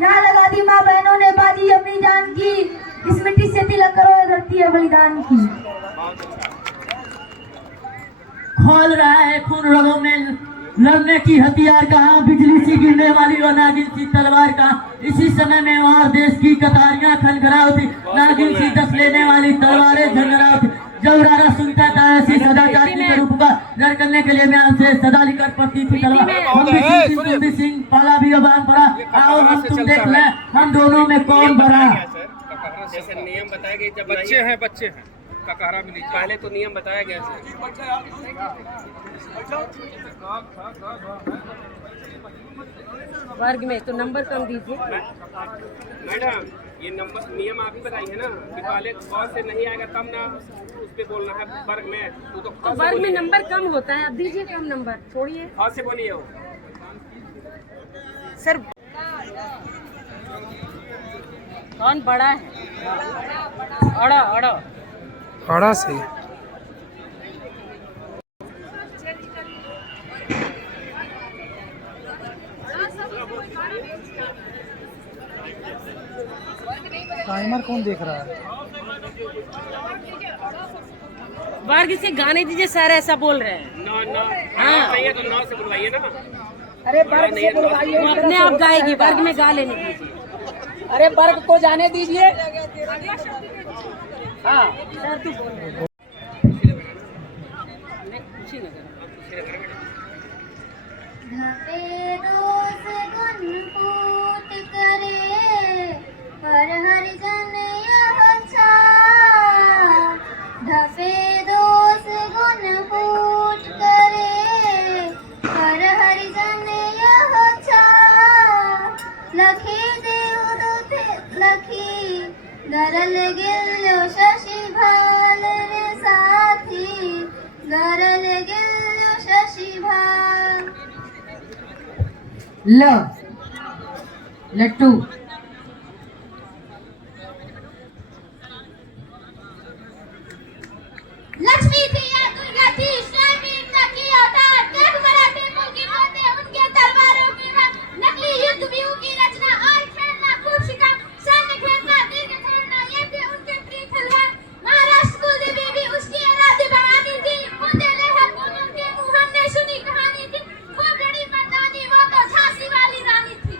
यहाँ लगा दी माँ बहनों ने बाजी अपनी जान की, इस मिट्टी से तिलक करो ये धरती है बलिदान की। खोल रहा है खून रगों में लड़ने की हथियार कहाँ, बिजली सी गिरने वाली और नागिन सी तलवार का। इसी समय में वहां देश की कतारियां खनखनाओ थी, नागिन सी दस लेने वाली तलवारें झंझनाओ थी। जब राजा सुनता था ऐसी सदा जाति के रूप का रण करने के लिए मैं उनसे सदा लिखकर पड़ती थी तलवार। हम भी सिंह पाला भी अबान पड़ा, आओ हम तुम देख लें हम दोनों में कौन बड़ा। जैसे नियम बताए गए, जब बच्चे हैं ककारा भी नहीं, पहले तो नियम बताया गया था। वर्ग में तो नंबर कम दीजिए मैडम, ये नंबर नियम आप ही बताइए ना कि पहले क से नहीं आएगा तब ना उस पे बोलना है वर्ग में। तो वर्ग में नंबर कम होता है, अब दीजिए कम नंबर, छोड़िए ख से बोलिए हो सर। कौन बड़ा है? अड़ा अड़ा अड़ा से टाइमर कौन देख रहा है? वर्ग से गाने दीजिए सर, ऐसा बोल रहे हैं। नौ हाँ सही है तो 9 से बुलवाइए ना। अरे वर्ग से बुलवाइए, वो अपने आप गाएगी, वर्ग में गा लेने दीजिए। अरे वर्ग को जाने दीजिए। हाँ सर तू बोल रहे हैं। धपे रोज गुन फूट करे, हर हर जन यह छा। धपे रोज गुन फूट करे, हर हर जन यह छा। लखी देव लखी गरल गिल्लो शशि भाल रे साथी, गरल गिल्लो शशि भाल। ल लट्टू लक्ष्मी थी या दुर्गा थी, श्रमिक न की औतार। देख मराठे मुल्की मोते उनके तलवारों की मार। नकली युद्ध व्यूह की रचना और खेलना खूब शिकार। सैन्य खेलना दीर्घ खेलना ये थे उनके प्रिय खिलवाड़। महाराष्ट्र कुलदेवी भी उसकी आराध्य भवानी थी। मुझे लेहर पूनम के मुंह हमने सुनी कहानी थी। खूब बड़ी मर्दानी वो तो झांसी वाली रानी थी।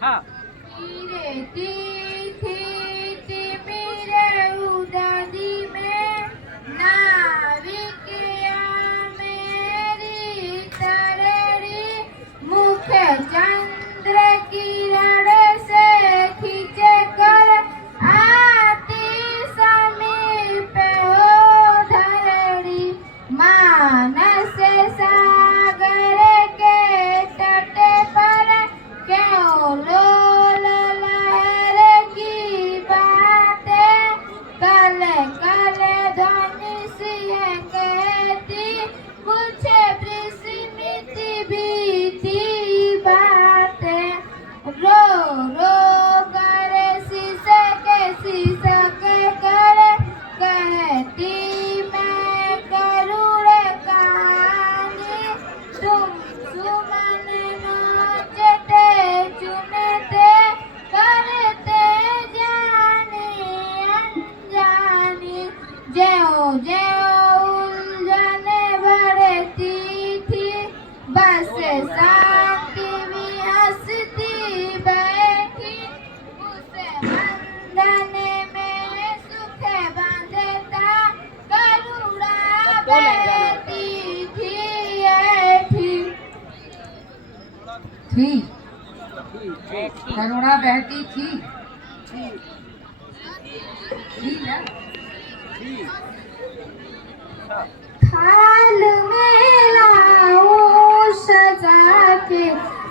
हाँ मेरे तीर्थी मेरे उदादी में नाविक मेरी तरड़ी। मुख चंद्र किरण से खींच कर आती समीप हो धरणी। मानस सागर के तट पर क्यों लोल लहर की बातें। कल कल ध्वनि सिंह कहती, कुछ विस्मित भीति बातें। रो रो कर सिसक कर कहती मैं करुण कहानी। तुम सुमन नाचते चुनते करते जाने अनजानी। ज्यों ज्यों उलझन बढ़ती थी, बस शांति में हंसती बैठी। उस बंधन में सुख बांधता करुणा बहती थी ऐठी। थी करुणा बहती थी ना। थाल में लाऊं सजा के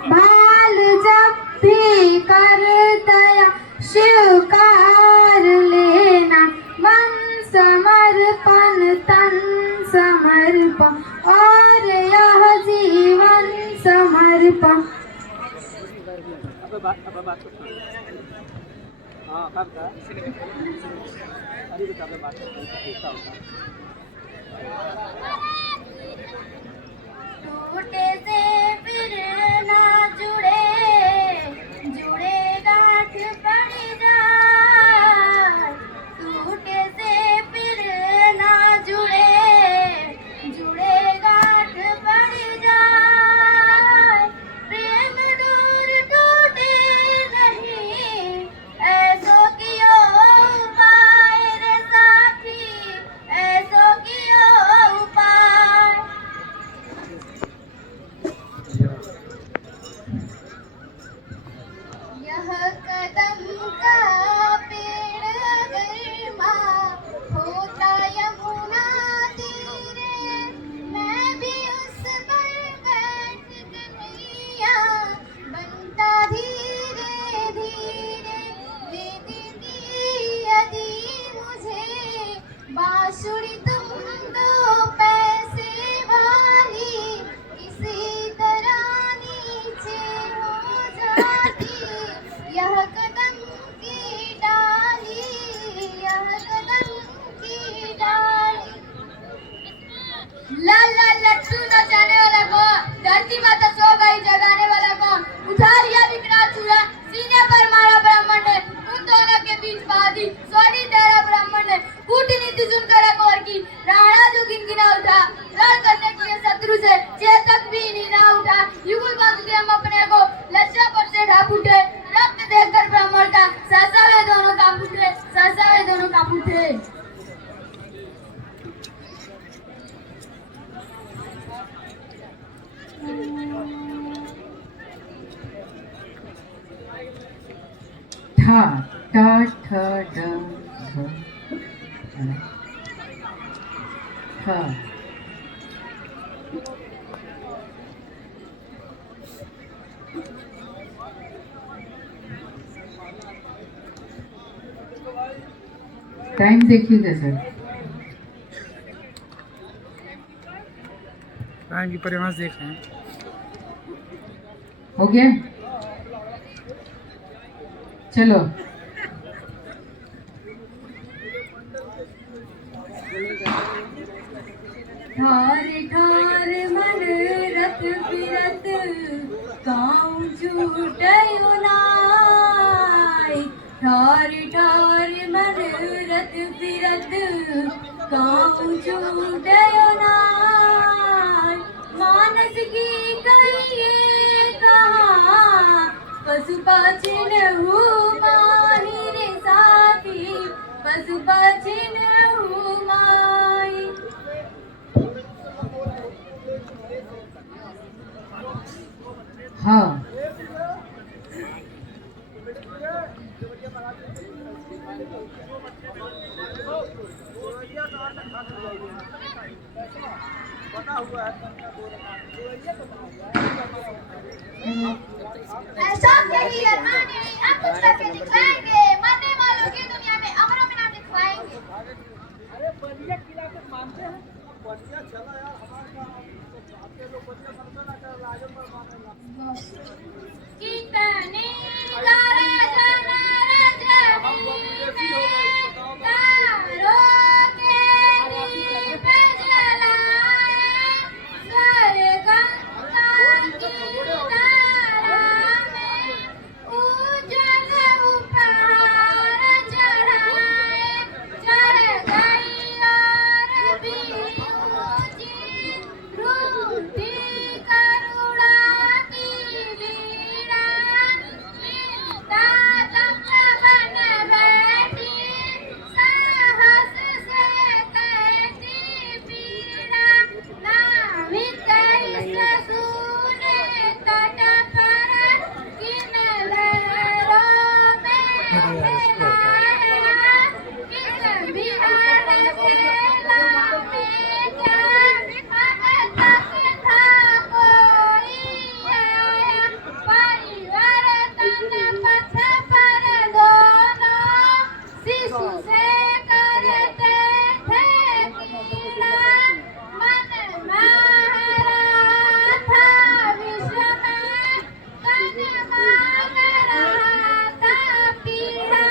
भाल, जब भी कर दया स्वीकार लेना। मन समर्पण तन समर्पण और यह जीवन समर्पण। टूटे से फिर ना जुड़े जुड़े गांठ पड़ जाए, टूटे से फिर ना जुड़े जुड़े गांठ पड़ जाए, प्रेम दूर टूटे नहीं ऐसो कियो उपाय रे साथी, ऐसो कियो उपाय। यह कदम का पेड़ गर्मा होता यमुना तीरे, मैं भी उस पर बैठ कन्हैया बनता धीरे धीरे। दे देती यदि मुझे बांसुरी तुम दो पैसे वाली, इसी तरह नीचे हो जाती यह कदम की डाली, यह कदम की डाली। ला ला लट्टू नचाने वाला कौन, धरती माता सो गई जगाने वाला कौन, उठा लिया बिखरा चूड़ा सीने पर मारा ब्राह्मण ने, उन दोनों के बीच बाधी सोनी तेरा ब्राह्मण ने। कूटनीति सुनकर अकबर की राणा जो गिनगिना उठा, रण करने के लिए शत्रु से चेतक भी नहीं ना उठा। युगल बांध के हम अपने को लज्जा पर से ढाप उठे, रक्त देखकर ब्राह्मण का सहसा वे दोनों कांप उठे, सहसा वे दोनों कांप उठे। ठा टा ठ ड ध ठ। टाइम देखिएगा सर। टाइम की परिमाण देख रहे हैं। हो गया, चलो। ठार ठार मन रत फिरत गाँव छूटयो नाय, ठार ठार मन रत फिरत गाँव छूटयो नाय। मानस की कहिए कहाँ पशु पाछिन हूँ माही रे साथी, पशु पाछिन हूँ माही। हाँ, ऐसा यही अरमान है, अब कुछ करके दिखाएंगे, मरने वालों की दुनिया में अमरों में नाम लिखवाएंगे। कितने गारे जन रजनी में तारों के दीप जलाए, स्वर्ग का की तारा में उज्जवल उपहार चढ़ाए, चढ़ गई और भी ऊंची रूठी करुणा की वीणा, चिंता तप्त बन बैठी साहस से कहती पीड़ा, नाविक इस सूने तट पर किन लहरों में फैलाया, किस बिहार से लामे क्या अब तक था कोई आया, परिवर्तन पथ पर दोनों शिशु से करते थे कीड़ा, मन मारा था विश्व में, तन मांग रहा था पीड़ा।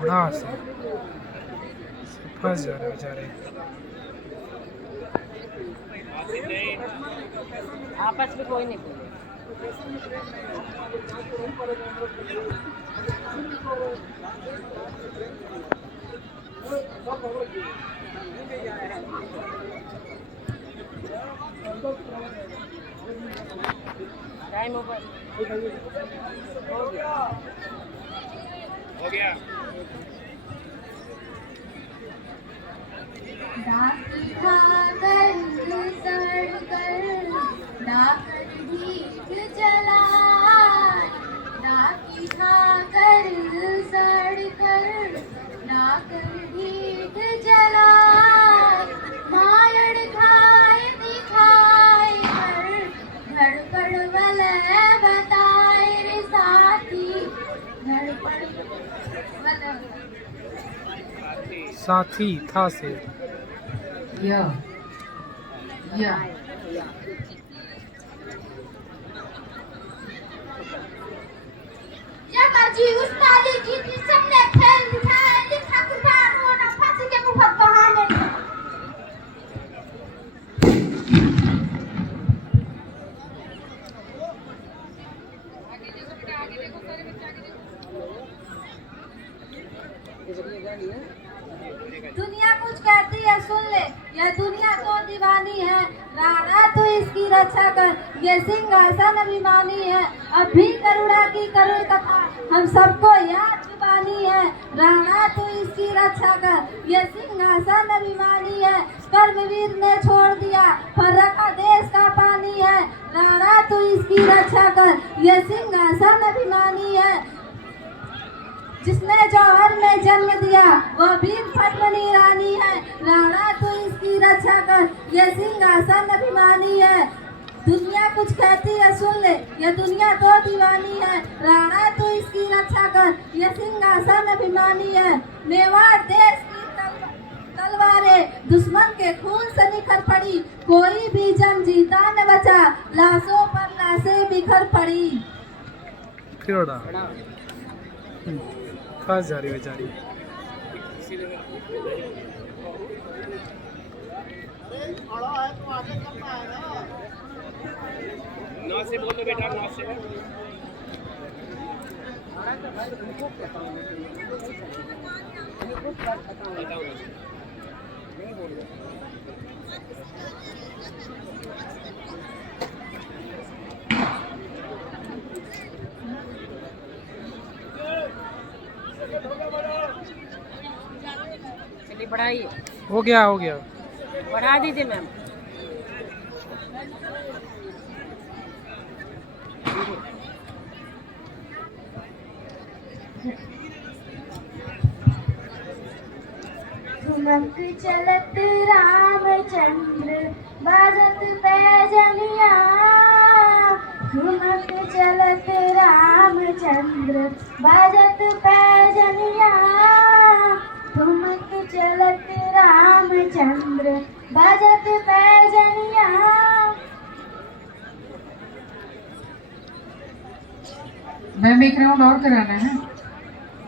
बड़ा से फंस जा रहे बेचारे। आपस में कोई नहीं बोले। टाइम ओवर हो गया। डाकी खाकर सड़कर डाकर भीग जला, डाकी खाकर सड़कर डाकर भीग जला, मायड़ खाए दिखाए धड़पड़ वलय बताए रे साथी, धड़पड़ वलय साथी था से या ये मर्जी उस ताली की थी, सबने खेल दिखाया, लिखा कुर्बान होना फांसी के मुफत बहाने। दुनिया कुछ कहती है सुन ले, यह दुनिया तो दीवानी है, राणा तू इसकी रक्षा कर, ये सिंहासन अभिमानी है, अब भी करुणा की करुण कथा हम सबको याद जुबानी है, राणा तू इसकी रक्षा कर, ये सिंहासन अभिमानी है, कर्मवीर ने छोड़ दिया पर रखा देश का पानी है, राणा तू इसकी रक्षा कर, ये सिंहासन अभिमानी है, जिसने जौहर में जन्म दिया वह भीम पद्मिनी रानी है, राणा तू इसकी रक्षा कर, ये सिंहासन अभिमानी है, दुनिया कुछ कहती है सुन ले, ये दुनिया तो दीवानी है, राणा तू इसकी रक्षा कर, ये सिंहासन अभिमानी है, मेवाड़ देश की तलवारें दुश्मन के खून से निखर पड़ी, कोई भी जंग जीता न बचा, लाशों पर लाशें बिखर पड़ी। फंस जा रही बेचारी। नौ से बोलो बेटा, 9 से। बताओ ना। चलिए बढ़ाइए, हो गया हो गया। बढ़ा दीजिए मैम। ठुमक चलत रामचंद्र बाजत पैजनिया, ठुमक चलत रामचंद्र बाजत पैजनिया, ठुमक चलत रामचंद्र बाजत पैजनिया। मैम एक राउंड और कराना है।